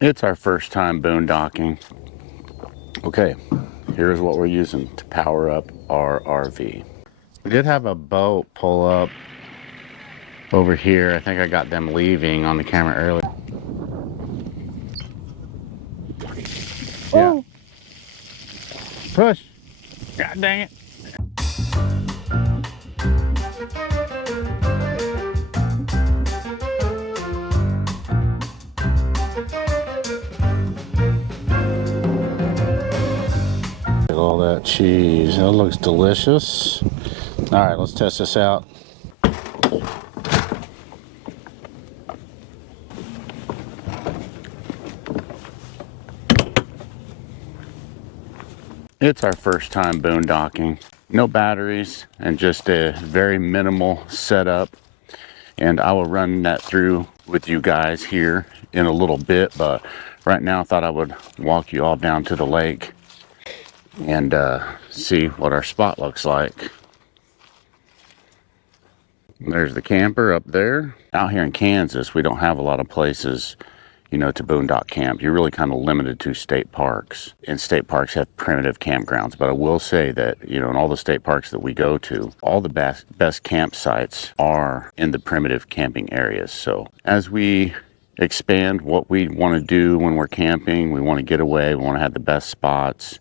It's our first time boondocking. Okay, here's what we're using to power up our RV. We did have a boat pull up over here. I think I got them leaving on the camera earlier. Yeah. Push. God dang it. Look at all that cheese. That looks delicious. All right, let's test this out. It's our first time boondocking. No batteries and just a very minimal setup. And I will run that through with you guys here in a little bit. But right now I thought I would walk you all down to the lake and see what our spot looks like. There's the camper up there. Out here in Kansas, we don't have a lot of places, you know, to boondock camp. You're really kind of limited to state parks, and state parks have primitive campgrounds. But I will say that, you know, in all the state parks that we go to, all the best campsites are in the primitive camping areas. So as we expand what we want to do when we're camping, we want to get away, we want to have the best spots.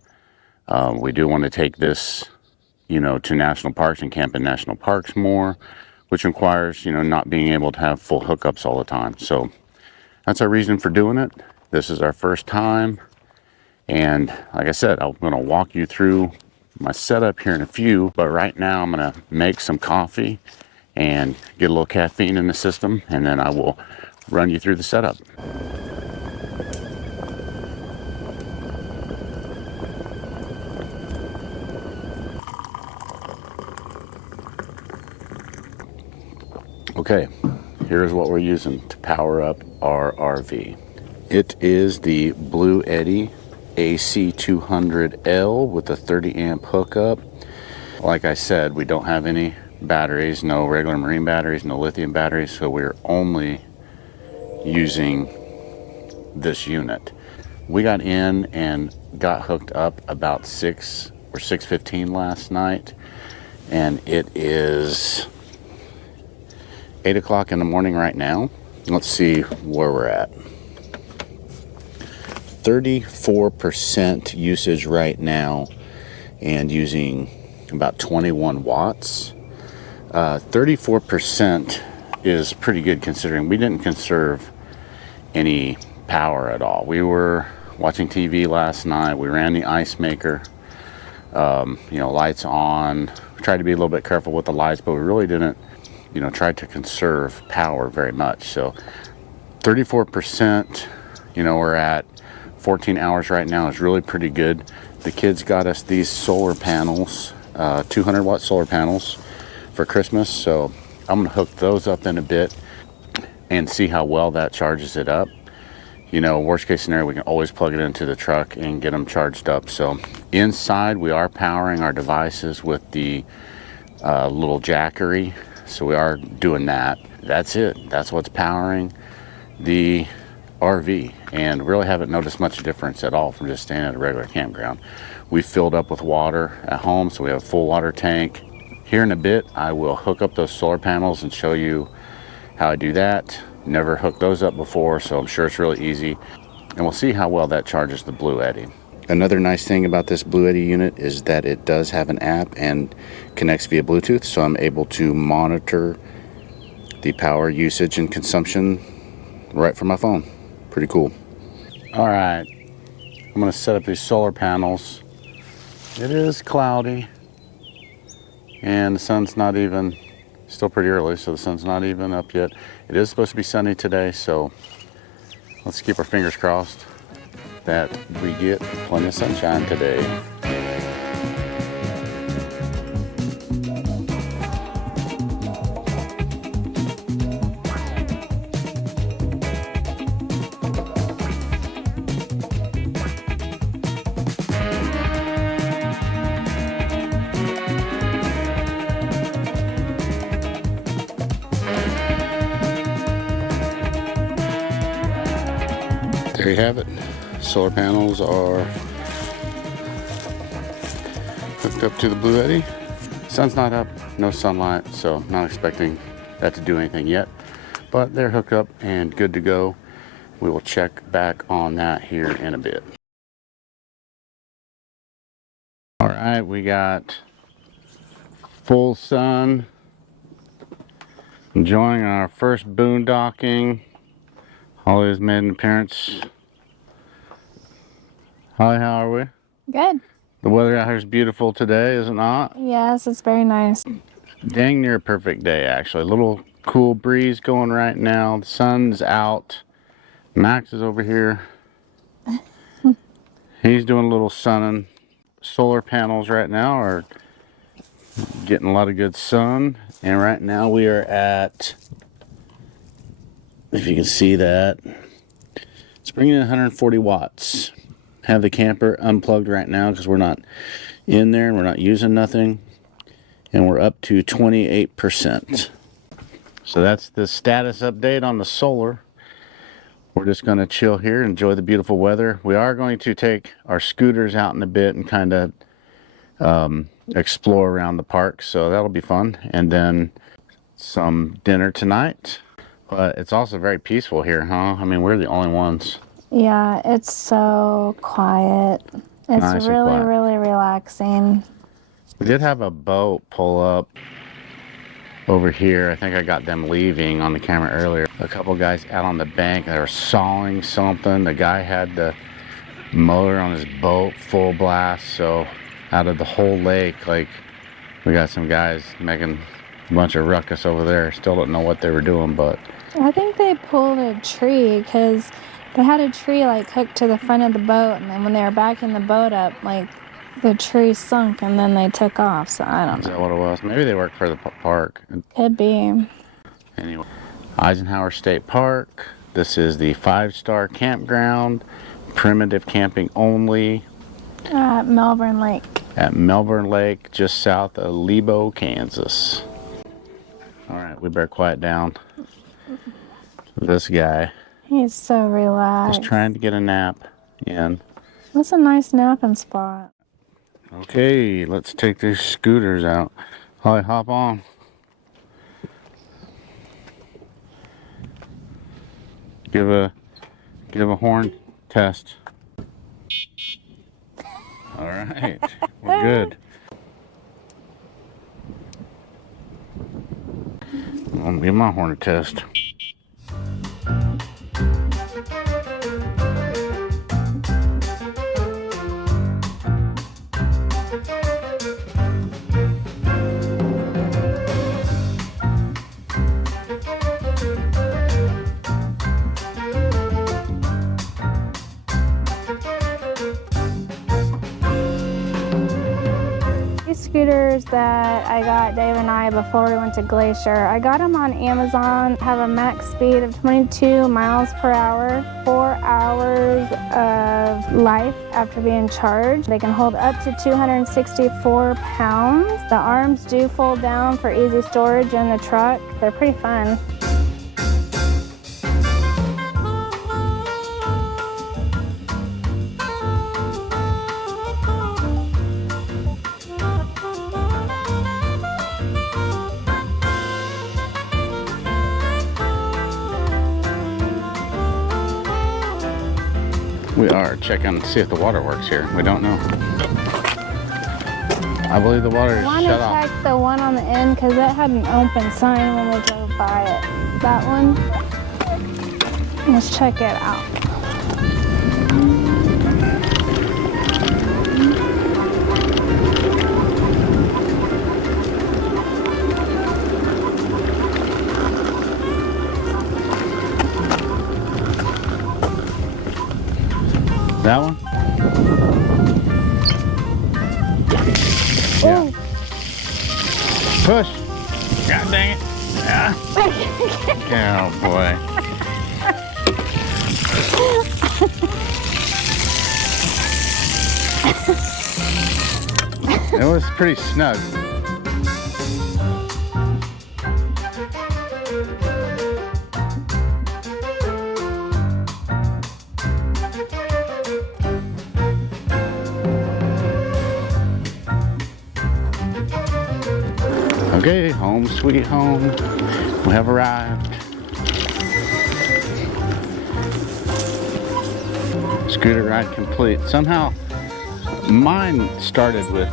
We do want to take this, you know, to national parks and camp in national parks more, which requires, you know, not being able to have full hookups all the time. So that's our reason for doing it. This is our first time. And like I said, I'm gonna walk you through my setup here in a few, but right now I'm gonna make some coffee and get a little caffeine in the system, and then I will run you through the setup. Okay, here's what we're using to power up our RV. It is the Blue Eddy AC200L with a 30 amp hookup. Like I said, we don't have any batteries, no regular marine batteries, no lithium batteries, so we're only using this unit. We got in and got hooked up about 6 or 6:15 last night, and it is 8 o'clock in the morning right now. Let's see where we're at. 34% usage right now and using about 21 watts. 34% is pretty good considering we didn't conserve any power at all. We were watching TV last night. We ran the ice maker, you know, lights on. We tried to be a little bit careful with the lights, but we really didn't, you know, try to conserve power very much. So 34%, you know, we're at 14 hours right now is really pretty good. The kids got us these solar panels, 200 watt solar panels for Christmas. So I'm gonna hook those up in a bit and see how well that charges it up. You know, worst case scenario, we can always plug it into the truck and get them charged up. So inside we are powering our devices with the little Jackery. So we are doing that. That's it. That's what's powering the RV, and really haven't noticed much difference at all from just staying at a regular campground. We filled up with water at home, so we have a full water tank. Here in a bit, I will hook up those solar panels and show you how I do that. Never hooked those up before, so I'm sure it's really easy. And we'll see how well that charges the Blue Eddy. Another nice thing about this Blue Eddy unit is that it does have an app and connects via Bluetooth, so I'm able to monitor the power usage and consumption right from my phone. Pretty cool. All right, I'm gonna set up these solar panels. It is cloudy and the sun's not even, still pretty early, so the sun's not even up yet. It is supposed to be sunny today, so let's keep our fingers crossed that we get plenty of sunshine today. there you have it. Solar panels are hooked up to the Blue Eddy. Sun's not up, no sunlight, so not expecting that to do anything yet. But they're hooked up and good to go. We will check back on that here in a bit. All right, we got full sun. Enjoying our first boondocking. Holly has made an appearance. Holly, how are we? Good. The weather out here is beautiful today, is it not? Yes, it's very nice. Dang near a perfect day, actually. A little cool breeze going right now. The sun's out. Max is over here. He's doing a little sunning. Solar panels right now are getting a lot of good sun. And right now we are at, if you can see that, it's bringing in 140 watts. Have the camper unplugged right now because we're not in there and we're not using nothing. And we're up to 28%. So that's the status update on the solar. We're just going to chill here, enjoy the beautiful weather. We are going to take our scooters out in a bit and kind of explore around the park. So that'll be fun. And then some dinner tonight. But it's also very peaceful here, huh? I mean, we're the only ones. Yeah, it's so quiet. It's Nice and really, quiet. really relaxing. We did have a boat pull up over here. I think I got them leaving on the camera earlier. A couple guys out on the bank, they were sawing something. The guy had the motor on his boat full blast, so out of the whole lake, like, we got some guys making a bunch of ruckus over there. Still don't know what they were doing, but I think they pulled a tree because they had a tree like hooked to the front of the boat, and then when they were backing the boat up, like the tree sunk and then they took off. So I don't is know. that what it was? Maybe they work for the park. Could be. Anyway, Eisenhower State Park. This is the 5-star campground, primitive camping only. At Melvern Lake. At Melvern Lake, just south of Lebo, Kansas. All right, we better quiet down. This guy He's so relaxed. is trying to get a nap in. That's a nice napping spot. Okay, let's take these scooters out. Holly, hop on. Give a horn test. All right, we're good. I'll give my horn a test. These scooters that I got Dave and I before we went to Glacier, I got them on Amazon. Have a max speed of 22 miles per hour, 4 hours of life after being charged. They can hold up to 264 pounds. The arms do fold down for easy storage in the truck. They're pretty fun. We are checking to see if the water works here. We don't know. I believe the water is I want to shut off. check the one on the end because it had an open sign when we drove by it. That one. Let's check it out. That one? Yeah. Ooh. Push. God dang it. Yeah. Oh boy. It was pretty snug. Okay, home sweet home. We have arrived. Scooter ride complete. Somehow mine started with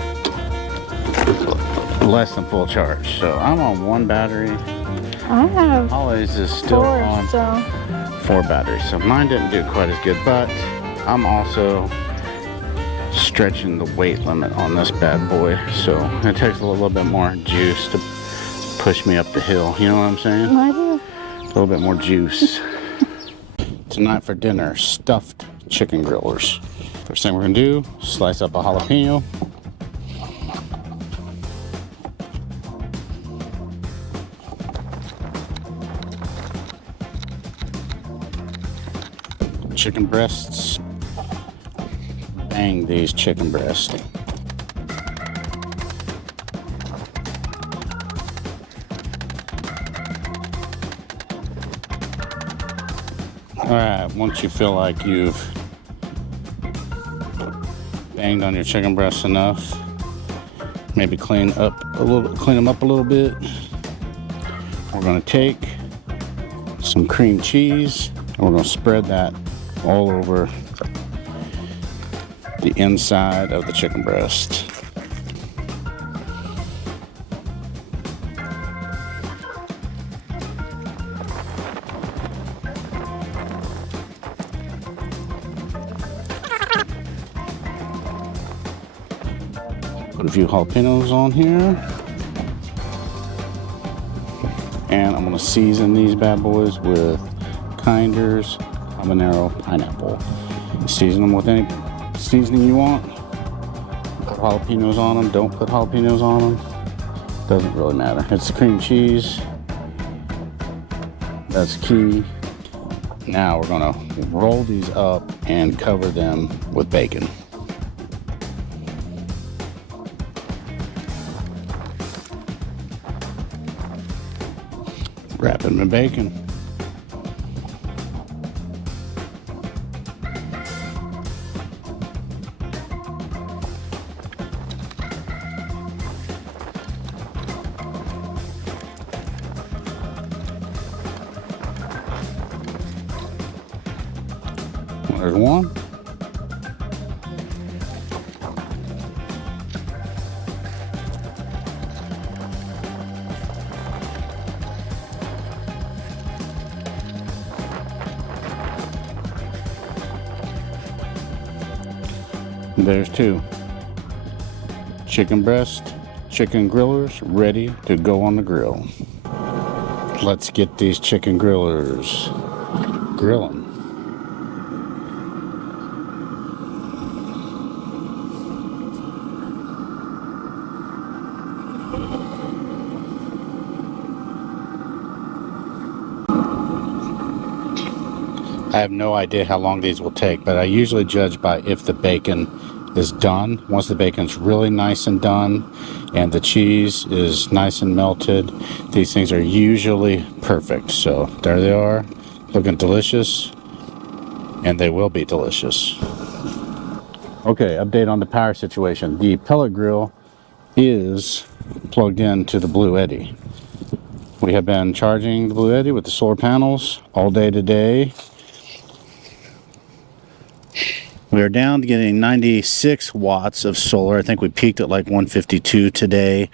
less than full charge, so I'm on 1 battery. I have Holly's is still 4, on so 4 batteries, so mine didn't do quite as good, but I'm also stretching the weight limit on this bad boy, so it takes a little bit more juice to push me up the hill. You know what I'm saying? I do. A little bit more juice. Tonight for dinner, stuffed chicken grillers. First thing we're gonna do, slice up a jalapeno. Chicken breasts. Bang these chicken breasts. Alright, once you feel like you've banged on your chicken breasts enough, maybe clean them up a little bit. We're gonna take some cream cheese and we're gonna spread that all over the inside of the chicken breast. Put a few jalapenos on here. And I'm gonna season these bad boys with Kinder's habanero pineapple. Season them with any seasoning you want. Put jalapenos on them, don't put jalapenos on them. Doesn't really matter. It's cream cheese. That's key. Now we're gonna roll these up and cover them with bacon. Wrap them in bacon. There's one. There's 2. Chicken breast, chicken grillers ready to go on the grill. Let's get these chicken grillers grilling. I have no idea how long these will take, but I usually judge by if the bacon is done. Once the bacon's really nice and done and the cheese is nice and melted, these things are usually perfect. So there they are, looking delicious, and they will be delicious. Okay, update on the power situation. The pellet grill is plugged into the Blue Eddy. We have been charging the Blue Eddy with the solar panels all day today. We are down to getting 96 watts of solar. I think we peaked at like 152 today.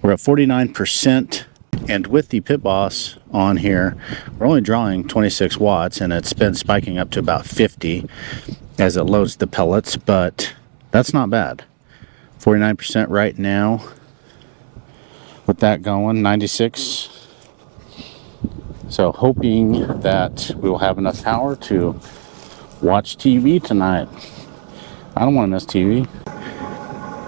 We're at 49%. And with the Pit Boss on here, we're only drawing 26 watts and it's been spiking up to about 50 as it loads the pellets, but that's not bad. 49% right now with that going, 96. So hoping that we will have enough power to watch TV tonight. I don't want to miss TV.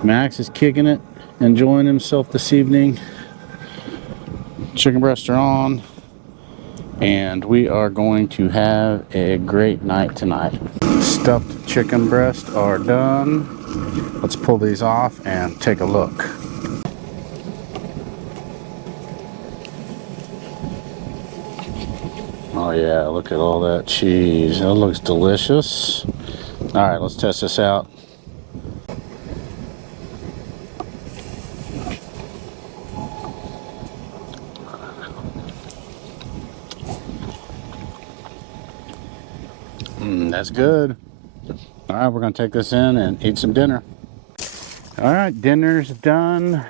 Max is kicking it, enjoying himself this evening. Chicken breasts are on, and we are going to have a great night tonight. Stuffed chicken breasts are done. Let's pull these off and take a look. Oh yeah, look at all that cheese. That looks delicious. All right, let's test this out. That's good. All right, we're gonna take this in and eat some dinner. All right, dinner's done.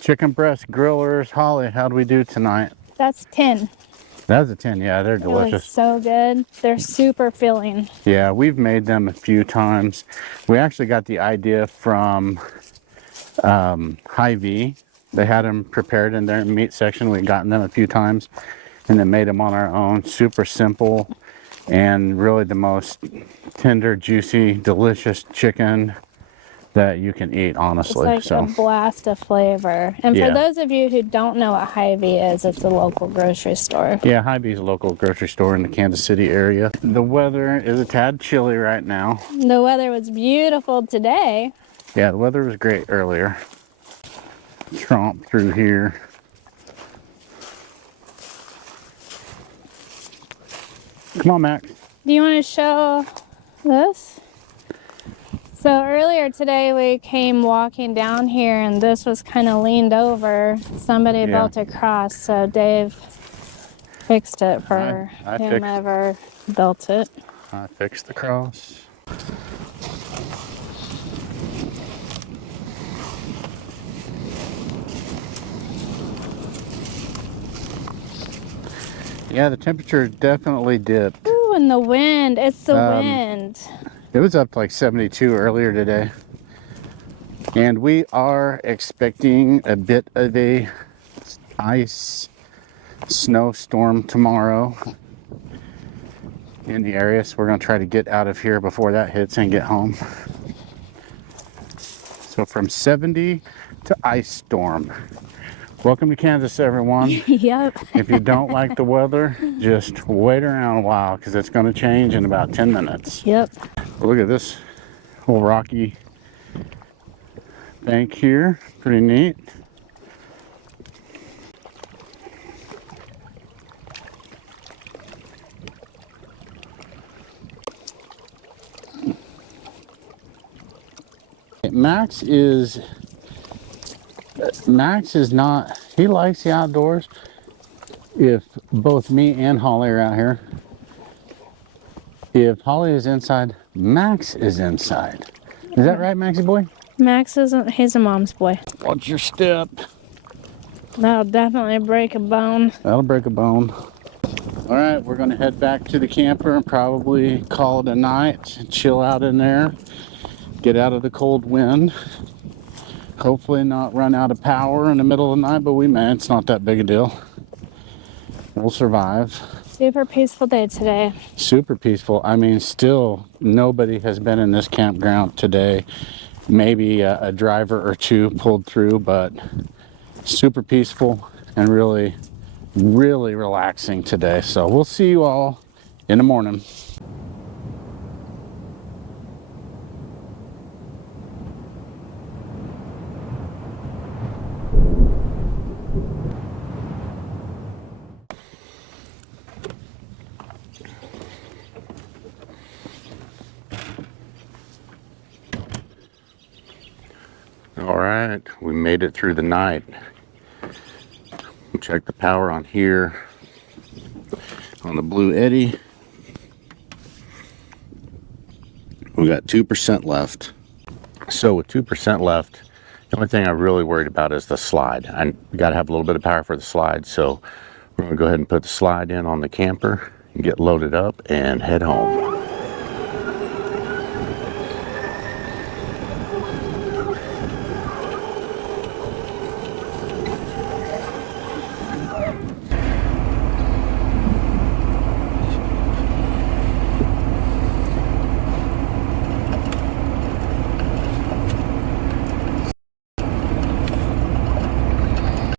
Chicken breast grillers. Holly, how'd we do tonight? That's 10. That's a 10. Yeah, they're It was delicious. so good. They're super filling. Yeah, we've made them a few times. We actually got the idea from Hy-Vee. They had them prepared in their meat section. We've gotten them a few times and then made them on our own. Super simple and really the most tender, juicy, delicious chicken that you can eat, honestly. It's like a blast of flavor. And Yeah. for those of you who don't know what Hy-Vee is, it's a local grocery store. Yeah, Hy-Vee is a local grocery store in the Kansas City area. The weather is a tad chilly right now. The weather was beautiful today. Yeah, the weather was great earlier. Tromp through here. Come on, Max. Do you want to show this? So earlier today we came walking down here and this was kind of leaned over. Somebody built a cross, so Dave fixed it for whomever built it. I fixed the cross. Yeah, the temperature definitely dipped. Ooh, and the wind. It's the wind. It was up to like 72 earlier today. And we are expecting a bit of a ice snowstorm tomorrow in the area. So we're going to try to get out of here before that hits and get home. So from 70 to ice storm. Welcome to Kansas, everyone. Yep. If you don't like the weather, just wait around a while because it's going to change in about 10 minutes. Yep. Look at this whole rocky bank here. Pretty neat. Max is not, he likes the outdoors. If both me and Holly are out here, if Holly is inside, Max is inside. Is that right, Maxie boy? Max isn't, he's a mom's boy. Watch your step. That'll definitely break a bone. That'll break a bone. All right, we're gonna head back to the camper and probably call it a night, chill out in there, get out of the cold wind. Hopefully not run out of power in the middle of the night, but we may. It's not that big a deal. We'll survive. Super peaceful day today. Super peaceful. I mean, still nobody has been in this campground today. Maybe a driver or two pulled through, but super peaceful and really, really relaxing today. So we'll see you all in the morning. All right, we made it through the night. Check the power on here on the Blue Eddy. We got 2% left. So with 2% left, the only thing I'm really worried about is the slide. We got to have a little bit of power for the slide, so we're going to go ahead and put the slide in on the camper and get loaded up and head home.